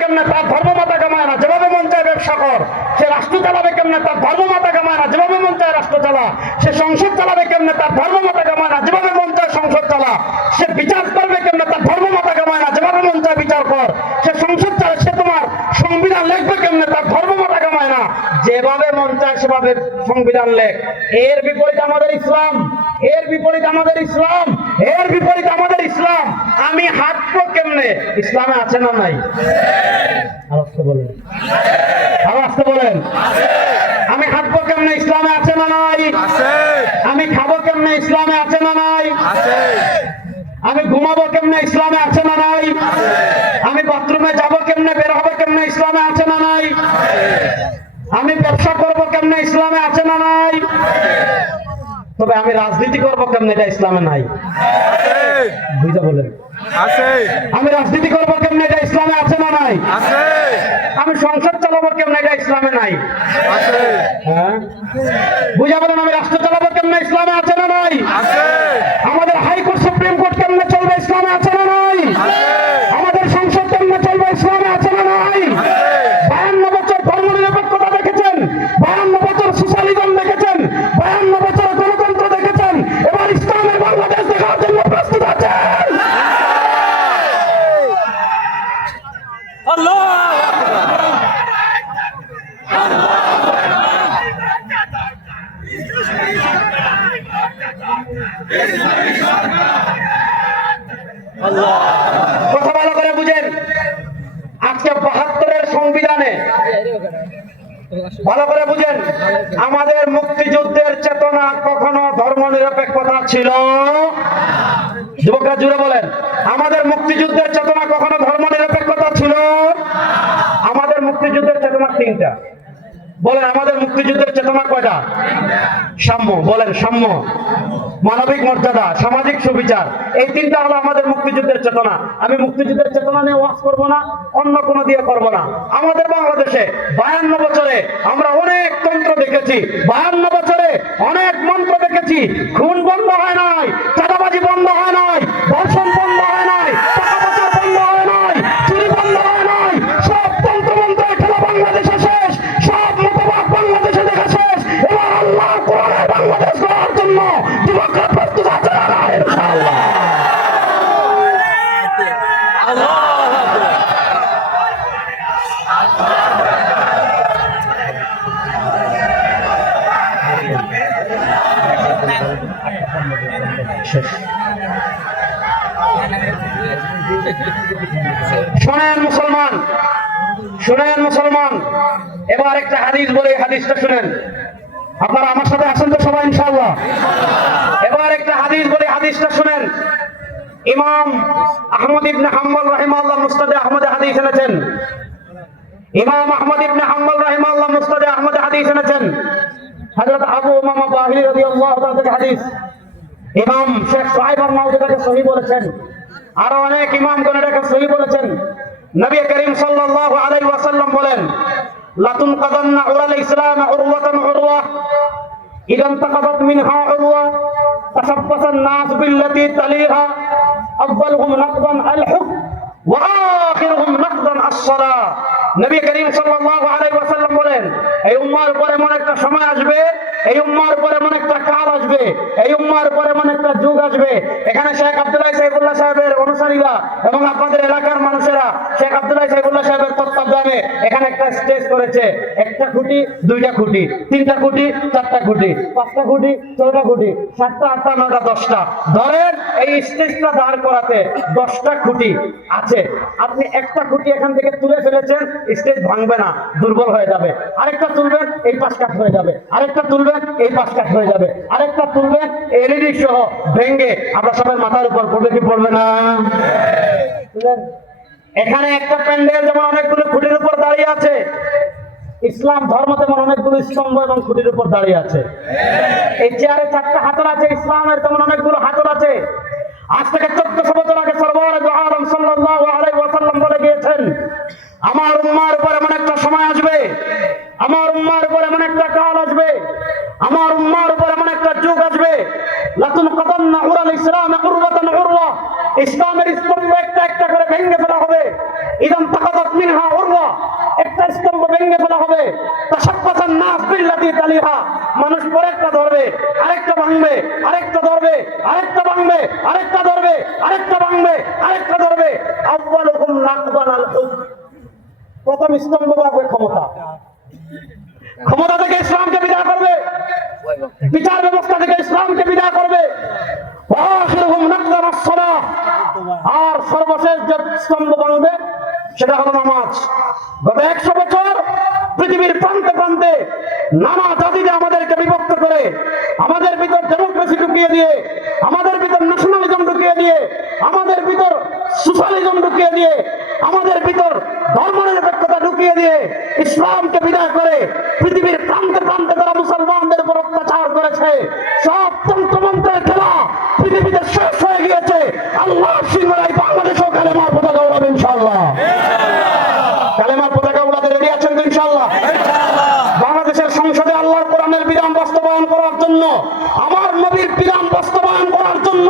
কেমনে তার ধর্ম মাতা কামায় না? যেভাবে মন চায় ব্যবসা কর। সে রাষ্ট্র চালাবে কেমনে? তার ধর্ম মাতা কামায় না। যেভাবে মন চায় রাষ্ট্র চালা। সে সংসদ চালাবে কেমনে? তার ধর্ম মাতা কামায় না। যেভাবে মন চায় সংসদ চালা। সে বিচার করবে কেমনে? তার ধর্ম মাতা কামায় না। যেভাবে মন চায় বিচার কর। সে সংসদ চালা, সে তোমার সংবিধান লিখবে কেমনে? তার ধর্ম মাতা কামায় না। যেভাবে মন চায়, সেভাবে সংবিধান লেখ। এর বিপরীত আমাদের ইসলাম। এর বিপরীত আমাদের ইসলাম। এর বিপরীত আমাদের ইসলাম। আমি হাঁটবো কেমনে? ইসলামে আছে না নাই? বলেন। বলেন। আমি হাঁটবো কেমনে? ইসলামে আছে না নাই? আমি খাব কেমনে? ইসলামে আছে না নাই? আমি ঘুমাবো কেমনে? ইসলামে আছে না নাই? আমি বাথরুমে যাব কেমনে? বের হব কেমনে? ইসলামে আছে না নাই? আমি ব্যবসা করব কেমনে? ইসলামে আছে না নাই? তবে আমি রাজনীতি করব কেমন? এটা ইসলামে নাই। আছে। বুঝতে বলেন আছে। আমি রাজনীতি করব কেমনে? এটা ইসলামে আছে না নাই? আছে। আমি সংসদ চালাবো কেমন? এটা ইসলামে নাই। আছে। হ্যাঁ? বুঝা বলেন আমি রাষ্ট্র চালাবো কেমন? ইসলামে আছে না নাই? আছে আমাদের হাইকোর্ট সুপ্রিম কোর্ট কেমনে চলবে ইসলামে আছে না নাই আমাদের সংসদ কেমনে চলবে ইসলামে আছে না নাই বায়ান্ন বছর ধর্ম নিরপেক্ষতা দেখেছেন বায়ান্ন বছর সোশ্যালিজম দেখেছেন বায়ান্ন বছর গণতন্ত্র দেখেছেন এবার ইসলামের বাংলাদেশ দেখার জন্য প্রস্তুত আছেন কথা ভালো করে বুঝেন আজকে বাহাত্তরের সংবিধানে ভালো করে বুঝেন আমাদের মুক্তিযুদ্ধের চেতনা কখনো ধর্ম নিরপেক্ষতা ছিল যুবকরা জুড়ে বলেন আমাদের মুক্তিযুদ্ধের চেতনা কখনো ধর্ম নিরপেক্ষতা ছিল? আমাদের মুক্তিযুদ্ধের চেতনা তিনটা। বলেন, আমাদের মুক্তিযুদ্ধের চেতনা কয়টা? সাম্য, বলেন, সাম্য। মানবিক মর্যাদা, সামাজিক সুবিচার, এই তিনটা হলো আমাদের মুক্তিযুদ্ধের চেতনা। আমি মুক্তিযুদ্ধের চেতনা নিয়ে ওয়াজ করব না, অন্য কোনো দিয়ে করব না। আমাদের বাংলাদেশে বায়ান্ন বছরে আমরা অনেক তন্ত্র দেখেছি, বায়ান্ন বছরে অনেক মন্ত্র দেখেছি, খুন বন্ধ হয় নাই, চাঁদাবাজি বন্ধ হয় নাই বাংলাদেশ শোনেন মুসলমান শোনেন মুসলমান এবার একটা হাদিস বলে হাদিসটা শুনেন। আপনারা আমার সাথে আসেন তো সবাই, ইনশাআল্লাহ। এবার একটা হাদিস বলে, হাদিসটা শুনেন। ইমাম আহমদ ইবনে হাম্বল রাহিমাল্লাহ মুস্তাদে আহমদে হাদিস এনেছেন। ইমাম আহমদ ইবনে হাম্বল রাহিমাল্লাহ মুস্তাদে আহমদে হাদিস এনেছেন। হযরত আবু উমামা বাহিনী রাদিয়াল্লাহু তাআলা থেকে হাদিস। ইমাম শেখ সাহেব এটাকে সহি বলেছেন। আরও অনেক ইমামগণ এটাকে সহি বলেছেন। নবী করিম সাল্লাল্লাহু আলাইহি ওয়াসাল্লাম বলেন, লাতুন কাদান্না উরাল ইসলাম উরওয়াতান উরওয়া إذا انتقضت منها عروة تشبث الناس بالتي تليها أفضلهم نقضا الحكم وآخرهم نقضا الصلاة নবী করিম সাল্লাল্লাহু আলাইহি ওয়াসাল্লাম বলেন এই উম্মার উপর এমন একটা সময় আসবে এই উম্মার উপর এমন একটা কাল আসবে এই উম্মার উপর এমন একটা যুগ আসবে এখানে শেখ আব্দুল্লাহ সাহেবুল্লাহ সাহেবের অনুসারীরা এবং আপনাদের এলাকার মানুষেরা শেখ এখানে একটা স্টেজ করেছে, একটা খুঁটি, দুইটা খুঁটি, তিনটা খুঁটি, চারটা খুঁটি, পাঁচটা খুঁটি, ছয়টা খুঁটি, সাতটা, আটটা নটা দশটা। ধরেন এই স্টেজটা দাঁড় করাতে দশটা খুঁটি আছে। আপনি একটা খুঁটি এখান থেকে তুলে ফেলেছেন, স্টেজ ভাঙবে না, দুর্বল হয়ে যাবে। আরেকটা তুলবেন, এই পাশ কাট হয়ে যাবে। আরেকটা তুলবেন, এই পাশ কাট হয়ে যাবে। আরেকটা তুলবেন, এলইডি সহ ভেঙ্গে আমরা সবাই মাথার উপর পড়বে কি পড়বে না? এখানে একটা প্যান্ডেল যেমন অনেকগুলো খুঁটির উপর দাঁড়িয়ে আছে, ইসলাম ধর্ম তেমন অনেকগুলো স্তম্ভ এবং খুঁটির উপর দাঁড়িয়ে আছে। এই চেয়ারে চারটা হাতল আছে, ইসলামের তেমন অনেকগুলো হাতল আছে। আজ থেকে চোদ্দশো বছর আগে বলে গিয়েছেন, আমার উম্মার উপর এমন একটা সময় আসবে, আমার উম্মার উপর এমন একটা কাল আসবে, আমার উম্মার উপর এমন একটা যুগ আসবে। লাতুন কাদান্না উরাল ইসলাম ইসলামের স্তম্ভ একটা একটা করে ভেঙে ফেলা হবে ইদান তাকাদাত মিনহা ভেঙে ফেলা হবে তাসাক্কাসান নাস বিল্লাতি তালিহা মানুষ পরে একটা ধরবে আরেকটা ভাঙবে আরেকটা ধরবে আরেকটা ধরবে, আরেকটা ভাঙবে, আরেকটা ধরবে। আব্বালুকুম নাকবান আল হুক প্রথম স্তম্ভ হবে ক্ষমতা। ক্ষমতা থেকে ইসলামকে বিদায় করবে। বিচার ব্যবস্থা থেকে ইসলামকে বিদায় করবে। আর সর্বশেষ যে স্তম্ভ ভাঙবে, সেটা হলো নামাজ। গত একশো বছর পৃথিবীর প্রান্তে প্রান্তে নানা জাতিতে আমাদেরকে বিভক্ত করে, আমাদের ভিতর ডেমোক্রেসি ঢুকিয়ে দিয়ে আমাদের ভিতর ন্যাশনালিজম ঢুকিয়ে দিয়ে আমাদের ভিতর সোশ্যালিজম ঢুকিয়ে দিয়ে আমাদের ভিতর ধর্মনিরপেক্ষতা ঢুকিয়ে দিয়ে ইসলামকে বিদায় করে পৃথিবীর প্রান্তে প্রান্তে তারা মুসলমানদের উপর করেছে সব তন্ত্রমন্ত্রের খেলা পৃথিবীতে শেষ হয়ে গিয়েছে আল্লাহ সিংহরাই বাংলাদেশও কালেমার পতাকা উড়াবে ইনশাল্লাহ কালেমার পতাকা উড়াতে রেডি আছেন তো ইনশাল্লাহ বাংলাদেশের সংসদে আল্লাহর কোরআনের বিধান বাস্তবায়ন করার জন্য আমার নবীর বিধান বাস্তবায়ন করার জন্য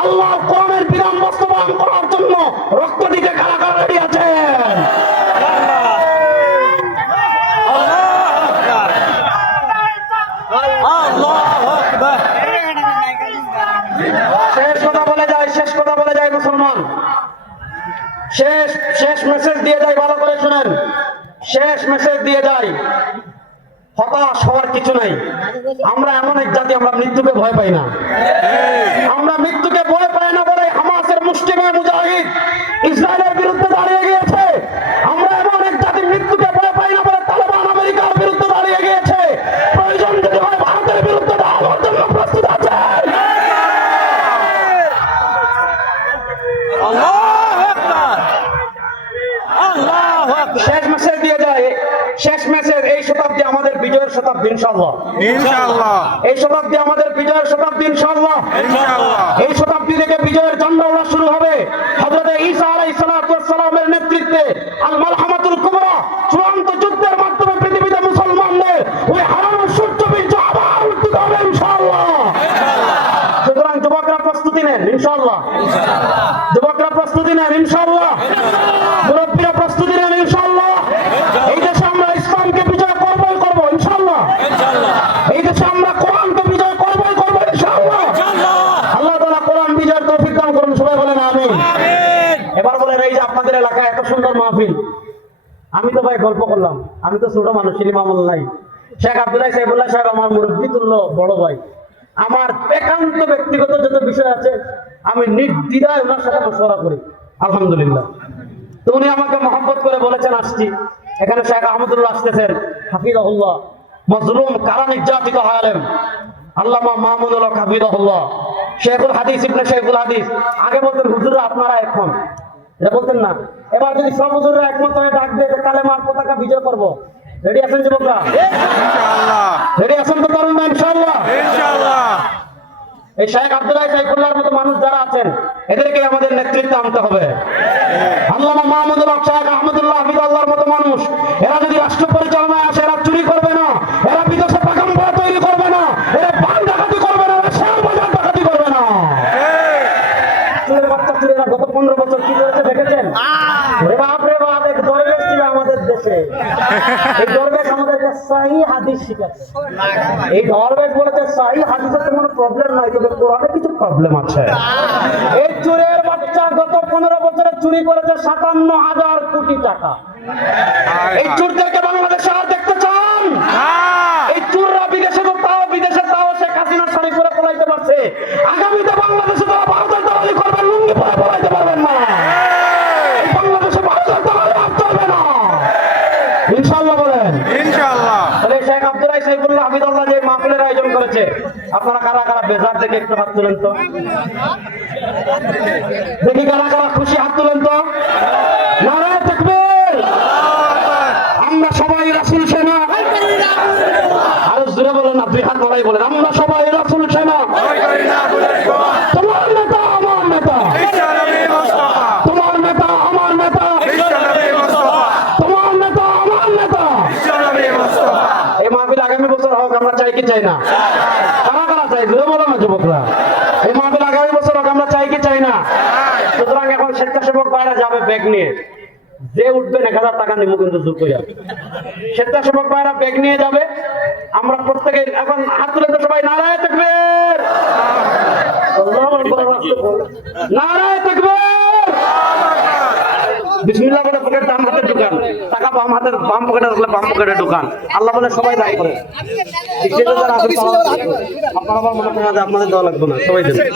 আল্লাহর কোরআনের বিধান বাস্তবায়ন করার জন্য রক্ত দিতে কারা কারা রেডি আছেন শেষ কথা বলে যায় শেষ কথা বলে যায় মুসলমান শেষ শেষ মেসেজ দিয়ে যায় ভালো করে শুনেন শেষ মেসেজ দিয়ে যাই। হতাশ হওয়ার কিছু নাই। আমরা এমন এক জাতি, আমরা মৃত্যুকে ভয় পাই না। আমরা মৃত্যুকে ভয় পাই না বলে হামাসের মুষ্টিময় মুজাহিদ ইনশাল্লাহ ইনশাআল্লাহ। এই শতাব্দী আমাদের বিজয়ের শতাব্দী ইনশাল্লাহ ইনশাআল্লাহ এই শতাব্দী থেকে বিজয়ের ঝান্ডা ওড়া শুরু হবে হযরত ঈসা আলাইহিস সালামের নেতৃত্বে আল মালহামাতুল কুবরা চূড়ান্ত যুদ্ধের মাধ্যমে পৃথিবীতে মুসলমানদের ওই হারানো সূর্য বীর্য আবার উত্থিত হবে ইনশাআল্লাহ সুতরাং যুবকরা প্রস্তুতি নেন ইনশাআল্লাহ যুবকরা প্রস্তুতি নেন ইনশাআল্লাহ মুরব্বীরা প্রস্তুতি নেন ইনশাআল্লাহ এই দেশে আমরা ইসলামকে বিজয় করবই করব ইনশাআল্লাহ এই দেশে আমরা কোরআনকে বিজয় করবই করব ইনশাআল্লাহ আল্লাহ তাআলা কোরআন বিজয়ের তৌফিক দান করুন সবাই বলেন আমিন এবার বলেন এই যে আপনাদের এলাকায় এত সুন্দর মাহফিল আমি তো ভাই গল্প করলাম। আমি তো ছোট মানুষ ইমামুল নাই শেখ আব্দুল্লাহ সাহেবুল্লাহ সাহেব আমার মুরব্বী তুল্য, বড় ভাই। আমার একান্ত ব্যক্তিগত যত বিষয় আছে, আমি নির্দ্বিধায় ওনার সাথে মশলা করি। আলহামদুলিল্লাহ। তো উনি আমাকে মহব্বত করে বলেছেন, আসছি। এখানে শেখ আহমদুল্লাহ আসতেছেন। হাফিজাহুল্লাহ। মজলুম, কারা নির্যাতিত আলেম? আল্লামা মাহমুদুল হক, হাফিজাহুল্লাহ। শেখুল হাদিস ইবনে শেখুল হাদিস। আগে বলতেন হুজুরা আপনারা এখন। এটা বলতেন না এবার যদি সব হুজুররা একমত হয়ে ডাক দেয় তাহলে কালেমার পতাকা বিজয় করব। রেডি আছেন যুবকরা? ইনশাআল্লাহ। রেডি আছেন তো তরুণ না ইনশাআল্লাহ। ইনশাআল্লাহ। এই শেখ আব্দুল্লাহ সাইফুল্লাহর মতো মানুষ যারা আছেন এদেরকে আমাদের নেতৃত্ব আনতে হবে। আল্লামা মাহমুদুল হক শেখ আহমদুল্লাহ হাফিজাল্লাহর মতো মানুষ এরা যদি রাষ্ট্র পরিচালনায় আসে এরা চুরি করবে না এরা বিদেশে পাকাম্পা তৈরি করবে না এরা বান ডাকাতি করবে না এরা শেয়ার বাজার ডাকাতি করবে না চুরের বাচ্চা চুরেরা গত পনেরো বছর কি করেছে দেখেছেন রে বাপ রে বাপ এক দরবেশ ছিল আমাদের দেশে এই দরবেশ আমাদেরকে সাহি হাদিস শিখাচ্ছে। এই দরবেশ বলেছে সাহি হাদিসের তো কোনো প্রবলেম নাই তবে কোরআনে কিছু প্রবলেম আছে। এই চুরের বাচ্চা গত পনেরো বছরে চুরি করেছে সাতান্ন হাজার কোটি টাকা। এই চুরদেরকে বাংলাদেশে আর দেখতে চান? এই চুররা বিদেশে তো তাও বিদেশে তাও শেখ হাসিনা শাড়ি পরে পলাইতে পারছে আগামীতে বাংলাদেশে তারা ভারতের দালালি করবেন লুঙ্গি পরে পলাইতে পারবেন না এই বাংলাদেশে ভারতের দালালি আর চলবে না ইনশাল্লাহ বলেন ইনশাআল্লাহ তাহলে শেখ আব্দুল্লাহ সাইফুল্লাহ হামিদুল্লাহ যে মাহফিলের আয়োজন করেছে আপনারা কারা কারা বেজার থেকে একটু হাত তুলেন তো। দেখি কারা কারা খুশি, হাত তুলেন তো। আমরা সবাই রাসূল সেনা। আরও বলেন না দুই হাত নাড়াই বলেন। আমরা সবাই রাসূল সেনা। আমরা চাই কি চাই না? বলো না যুবকরা। এই মাহফিল আগামী বছর আমরা চাই কি চাই না? সুতরাং এখন স্বেচ্ছাসেবক যাবে ব্যাগ নিয়ে। যে উঠবেন এক হাজার টাকা নিবো কিন্তু জোর করে স্বেচ্ছাসেবক ভাইরা ব্যাগ নিয়ে যাবে। আমরা প্রত্যেকে এখন হাত তুলে তো সবাই নারায় থাকবে। নারায় থাকবে বিসমিল্লাহ বলে পকেট বাম হাতের দোকান টাকা বাম আসলে পকেটে রাখলে বাম পকেটের দোকান আল্লাহ বলে সবাই দায়ী করে। আপনারা আমার মনে করেন আপনাদের দেওয়া লাগবে না সবাই দেবেন